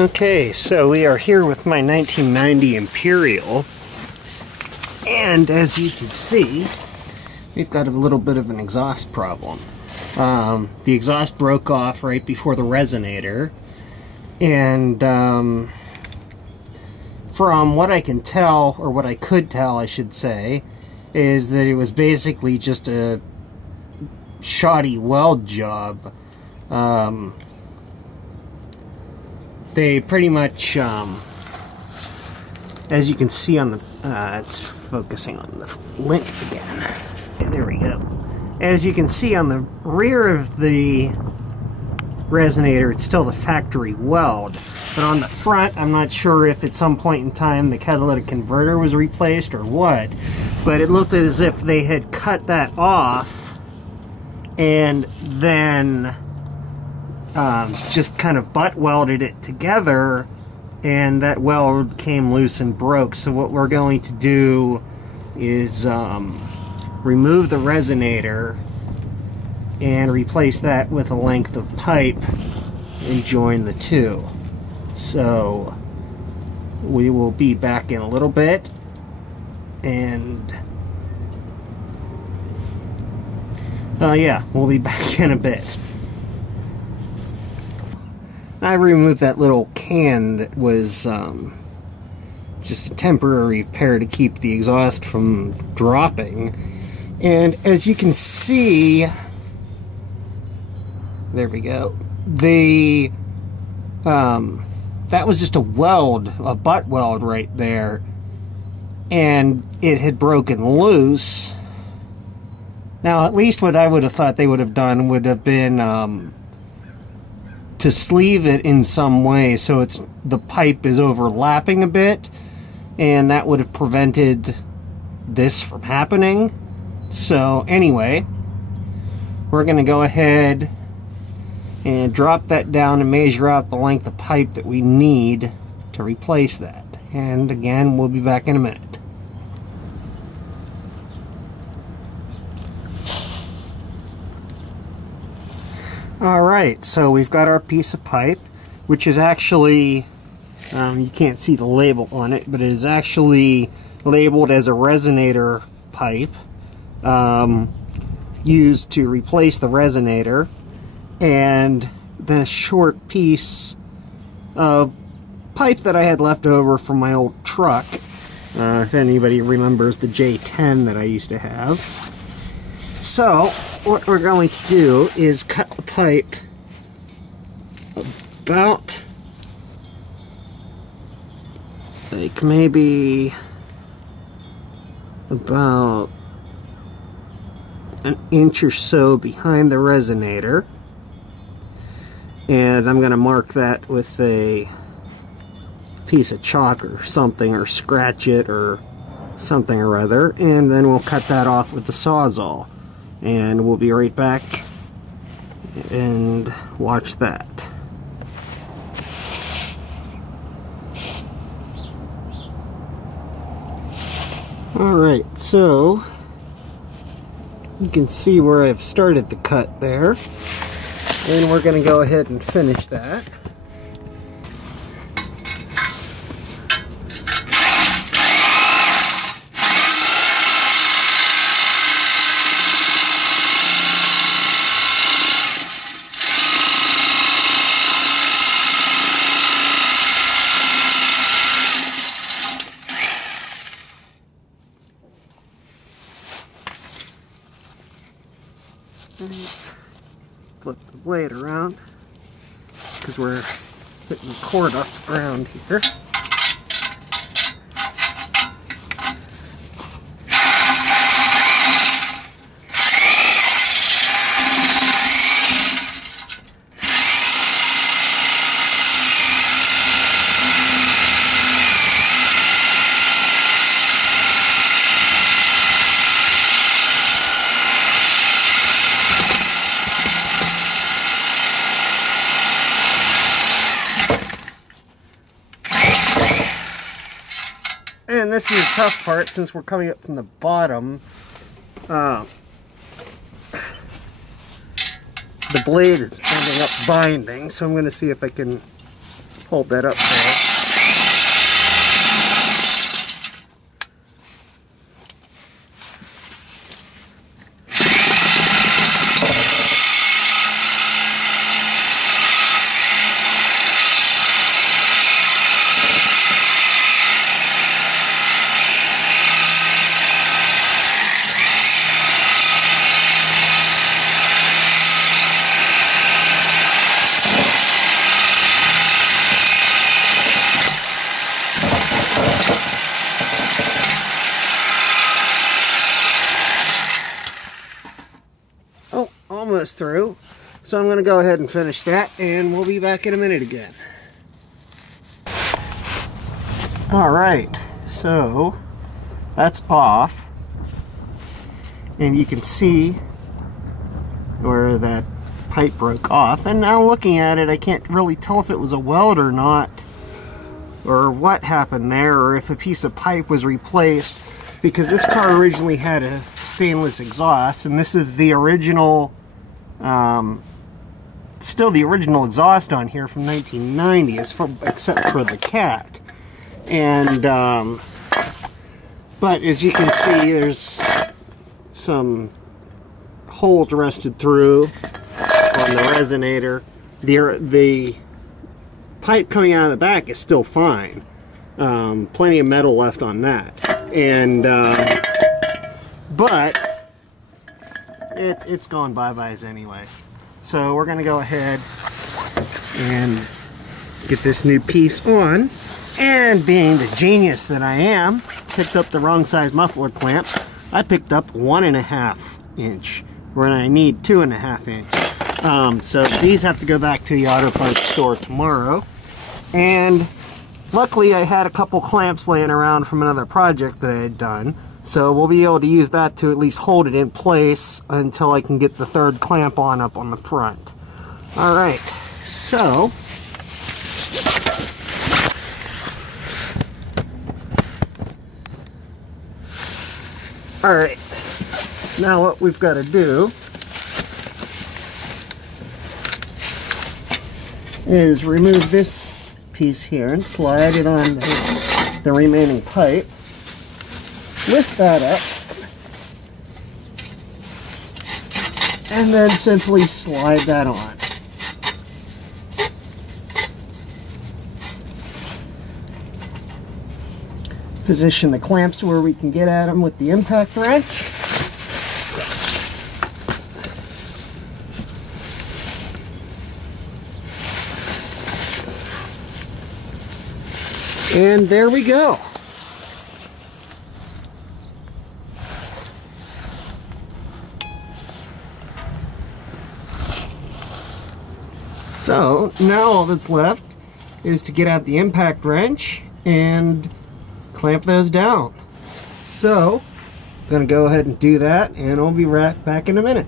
Okay, so we are here with my 1990 Imperial, and as you can see, we've got a little bit of an exhaust problem. The exhaust broke off right before the resonator, and from what I can tell, or what I could tell I should say, is that it was basically just a shoddy weld job. They pretty much, as you can see on the, it's focusing on the link again. There we go. As you can see on the rear of the resonator, it's still the factory weld. But on the front, I'm not sure if at some point in time the catalytic converter was replaced or what. But it looked as if they had cut that off and then just kind of butt welded it together, and that weld came loose and broke. So what we're going to do is remove the resonator and replace that with a length of pipe and join the two. So we will be back in a little bit, and yeah, we'll be back in a bit. I removed that little can that was just a temporary repair to keep the exhaust from dropping. And as you can see, there we go, that was just a weld, a butt weld right there, and it had broken loose. Now, at least what I would have thought they would have done would have been to sleeve it in some way so the pipe is overlapping a bit, and that would have prevented this from happening. So anyway, we're going to go ahead and drop that down and measure out the length of pipe that we need to replace that. And again, we'll be back in a minute. Alright, so we've got our piece of pipe, which is actually, you can't see the label on it, but it is actually labeled as a resonator pipe, used to replace the resonator, and then a short piece of pipe that I had left over from my old truck, if anybody remembers the J10 that I used to have. So what we're going to do is cut the pipe about, like, maybe about an inch or so behind the resonator, and I'm going to mark that with a piece of chalk or something, or scratch it or something or other, and then we'll cut that off with the Sawzall. And we'll be right back and watch that. Alright, so you can see where I've started the cut there, and we're going to go ahead and finish that. Flip the blade around because we're putting the cord off the ground here. And this is the tough part, since we're coming up from the bottom. The blade is ending up binding, so I'm going to see if I can hold that up there. Almost through, so I'm going to go ahead and finish that, and we'll be back in a minute again. Alright, so that's off, and you can see where that pipe broke off, and now looking at it I can't really tell if it was a weld or not, or what happened there, or if a piece of pipe was replaced, because this car originally had a stainless exhaust, and this is the original still the original exhaust on here from 1990, except for the cat. And but as you can see, there's some holes rusted through on the resonator. The pipe coming out of the back is still fine. Plenty of metal left on that, and but it's gone bye-byes anyway. So we're going to go ahead and get this new piece on. And being the genius that I am, picked up the wrong size muffler clamp. I picked up 1.5 inch when I need 2.5 inch. So these have to go back to the auto parts store tomorrow. And luckily I had a couple clamps laying around from another project that I had done. So we'll be able to use that to at least hold it in place until I can get the third clamp on up on the front. Alright, so alright, now what we've got to do is remove this piece here and slide it on the remaining pipe. Lift that up, and then simply slide that on. Position the clamps where we can get at them with the impact wrench. And there we go. So now all that's left is to get out the impact wrench and clamp those down. So I'm going to go ahead and do that, and I'll be right back in a minute.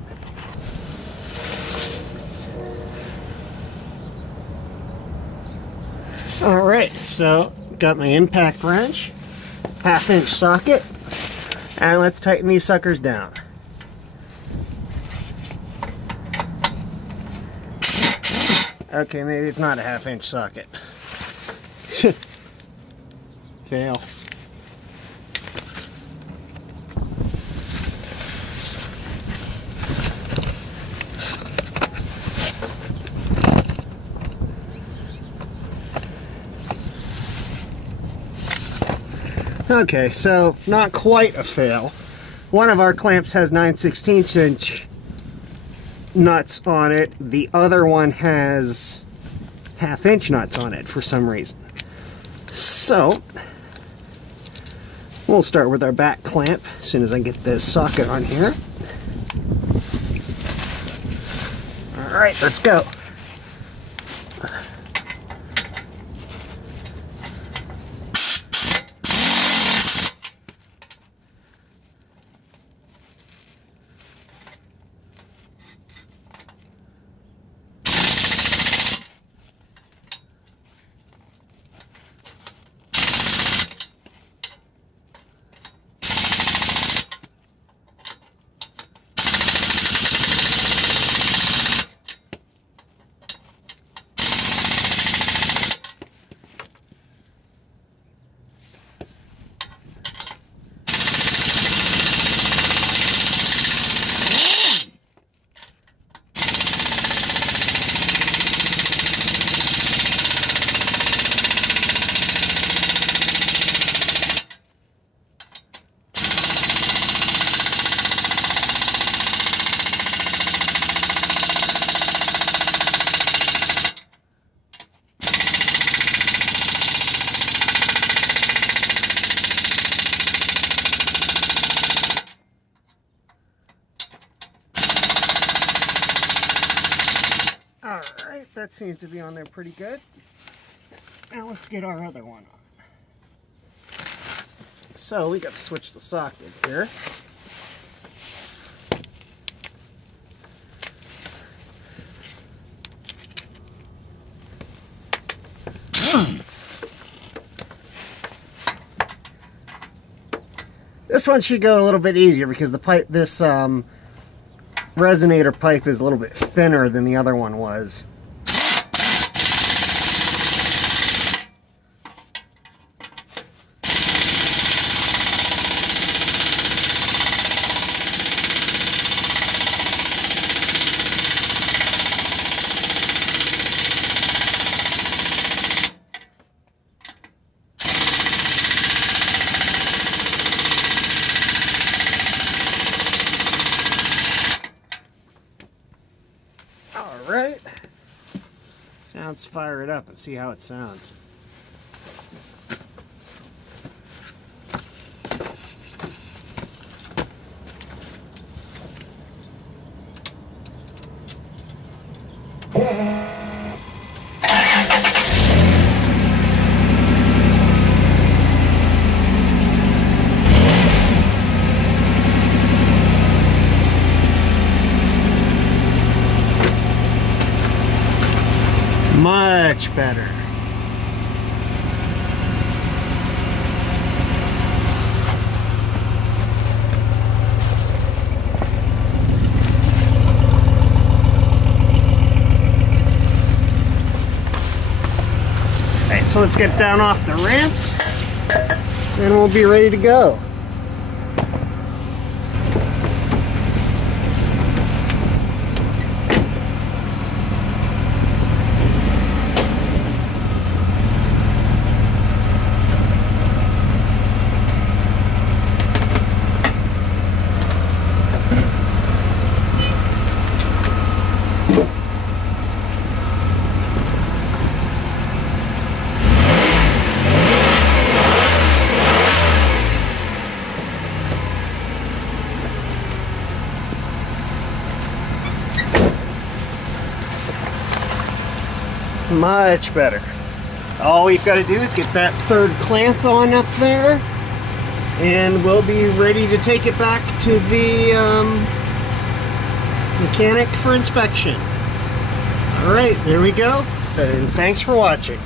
Alright, so got my impact wrench, 1/2 inch socket, and let's tighten these suckers down. Okay, maybe it's not a 1/2 inch socket. Fail. Okay, so not quite a fail. One of our clamps has 9/16 inch nuts on it. The other one has 1/2 inch nuts on it for some reason. So we'll start with our back clamp as soon as I get this socket on here. Alright, let's go. Alright, that seems to be on there pretty good. Now let's get our other one on. So we got to switch the socket here. This one should go a little bit easier because the pipe, this resonator pipe is a little bit thinner than the other one was. Alright, now let's fire it up and see how it sounds. Much better. Alright, so let's get down off the ramps and we'll be ready to go. Much better. All we've got to do is get that third clamp on up there and we'll be ready to take it back to the mechanic for inspection. Alright, there we go. And thanks for watching.